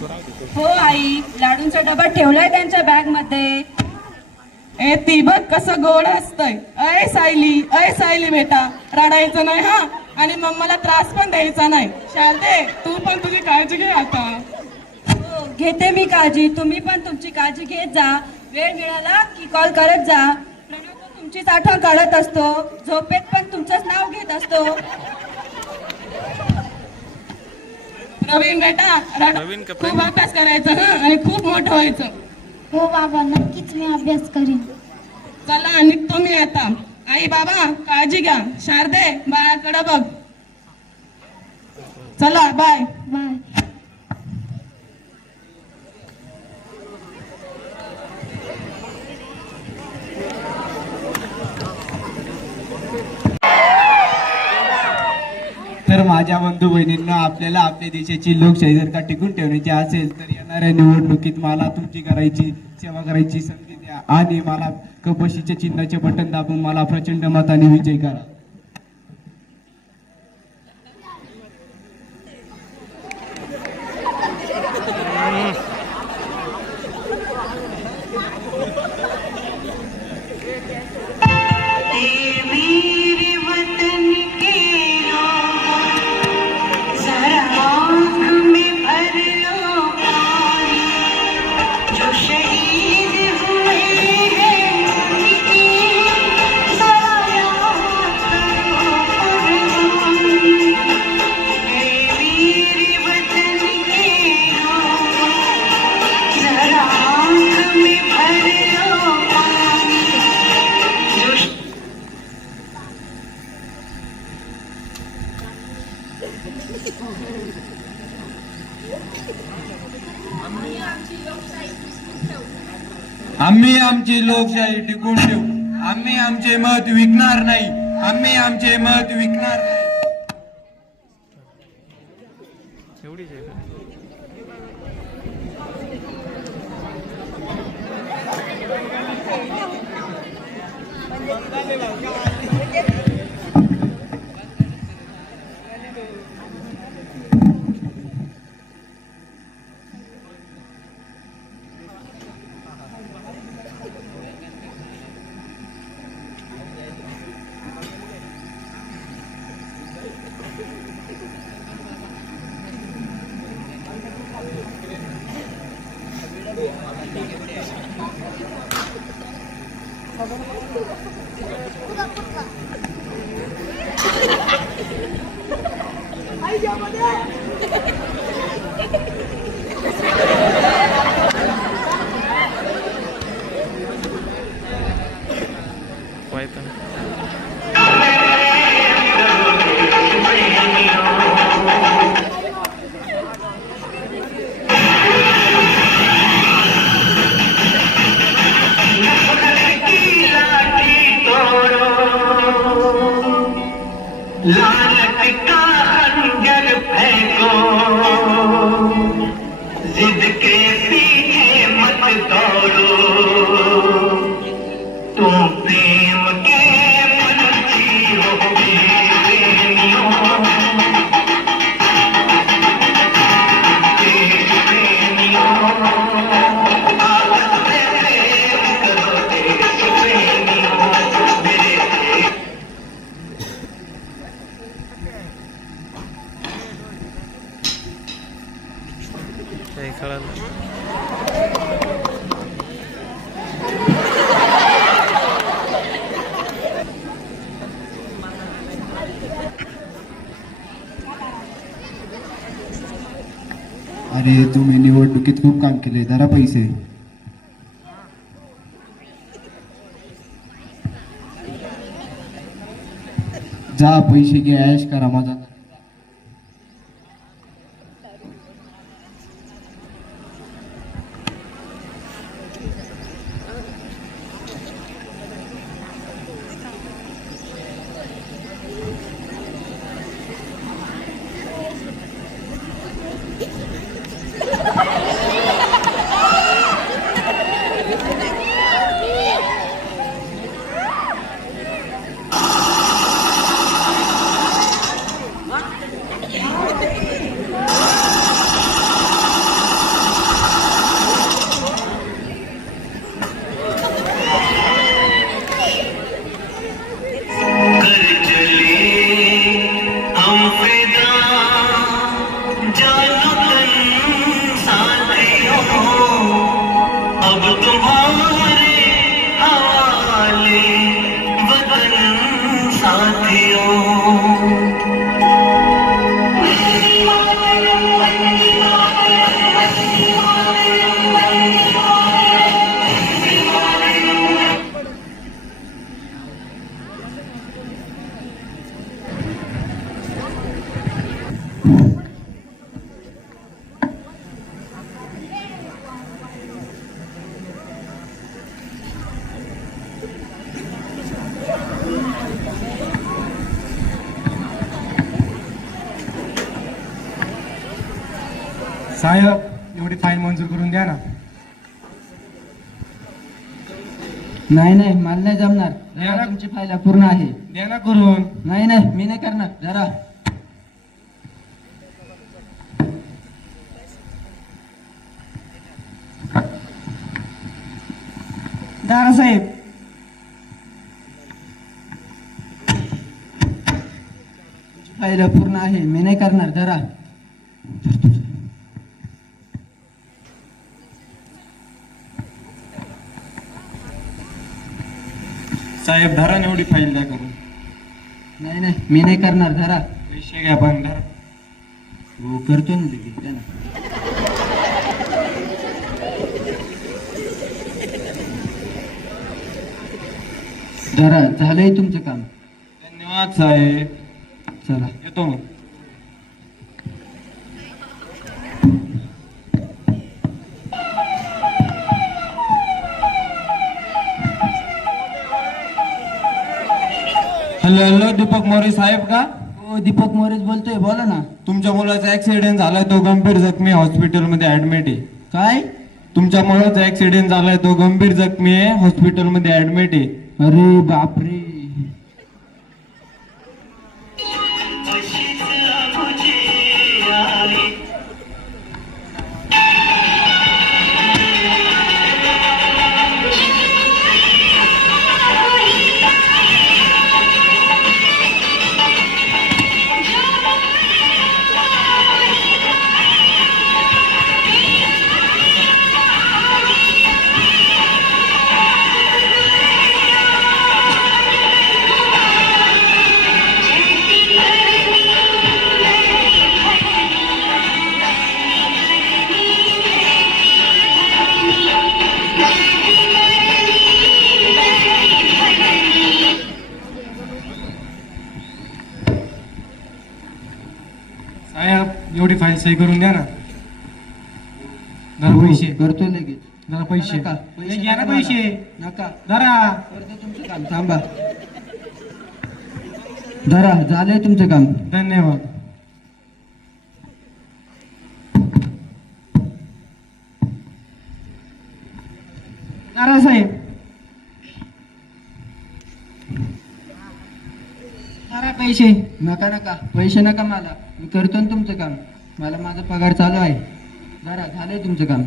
हो आई, लाडूंचा डबा ठेवलाय त्यांच्या बॅग मध्ये. ए ती बघ कसं गोड असतंय. अय सायली बेटा, रडायचं नाही हा, आणि मम्माला त्रास पण द्यायचा नाही. शारदे, तू पण तुझी काळजी घे आता. हो, घेते मी काळजी. तुम्ही पण तुमची काळजी घेत जा. वेळ मिळाला की कॉल करत जा. प्रणव तर तुमचीच आठवण काढत असतो. झोपेत पण तुमचंच नाव घेत असतो. प्रवीण बेटा, खूप अभ्यास करायचा हा, आणि खूप मोठं व्हायचं. हो बाबा, नक्कीच मी अभ्यास करीन. चला निघतो मी आता. आई बाबा काळजी घ्या. शारदे, बाळाकडे बघ. चला बाय. बाय. तर माझ्या बंधू बहिणींना, आपल्याला आपल्या देशाची लोकशाही जर का टिकून ठेवण्याची असेल तर येणाऱ्या निवडणुकीत मला तुमची सेवा करायची संधी द्या, आणि मला कपशीच्या चिन्हाचे बटन दाबून मला प्रचंड मताने विजय करा. आम्ही आमची लोकशाही टिकून ठेवू. आम्ही आमचे मत विकणार नाही. आम्ही आमचे मत विकणार नाही. अरे तुम्ही निवडणुकीत खूप काम केले, जरा पैसे जा, पैसे घे, ऐश करा. माझा साहेब एवढी फाईल मंजूर करून द्या ना. नाही नाही मला नाही जमणार द्या ना. तुमची फाईल अपूर्ण आहे. द्या ना करून. नाही नाही मी नाही करणार जरा. दारासाहेब फाईल अपूर्ण आहे मी नाही करणार जरा. साहेब धरा ना एवढी फाईल द्या करून. नाही नाही मी नाही करणार जरा. पैसे घ्या पण धरा. हो करतो ना लगेच द्या ना. जरा झालंय तुमचं काम. धन्यवाद साहेब. चला येतो मग. हॅलो हॅलो दीपक मोरे साहेब का? हो दीपक मोरेच बोलतोय बोला ना. तुमच्या मुलाचा ऍक्सिडेंट झालाय, तो गंभीर जखमी हॉस्पिटलमध्ये ऍडमिट आहे. काय? तुमच्या मुलाचा ऍक्सिडेंट झालाय, तो गंभीर जखमी आहे, हॉस्पिटलमध्ये ऍडमिट आहे. अरे बापरे. साहेब एवढी फाईल सही करून द्या ना. जरा हो, पैसे. करतो लगेच. जरा पैसे. नका, नाही, घ्या ना नका पैसे. मला. नका जरा. करतो तुमचं काम. थांबा जरा झालंय तुमचं काम. धन्यवाद. दारासाहेब जरा पैसे. नका नका पैसे नका मला. मी करतो ना तुमचं काम. मला माझा पगार चालू आहे. जरा झालंय तुमचं काम.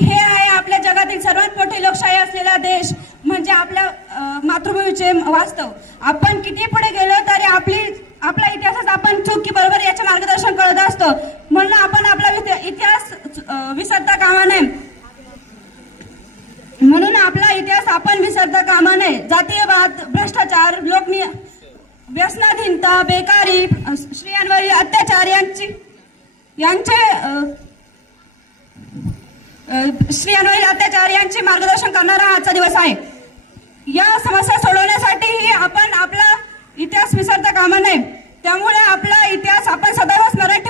हे आहे आपल्या जगातील सर्वात मोठी लोकशाही असलेला देश म्हणजे आपल्या मातृभूमीचे वास्तव. आपण किती पुढे गेलो तरी आपला इतिहासात आपण चूक की बरोबर याचे मार्गदर्शन करत असतो. म्हणून आपण आपला इतिहास विसरता कामा नये. म्हणून आपला इतिहास आपण विसरता कामा नये. जातीयवाद, भ्रष्टाचार, व्यसनाधीनता, बेकारी, स्त्रियांवरील अत्याचार स्त्रियांवरील अत्याचार यांचे मार्गदर्शन करणारा आजचा दिवस आहे. या समस्या सोडवण्यासाठी आपण आपला इतिहास विसरता कामा नये. त्यामुळे आपला इतिहास आपण सदैव स्मरण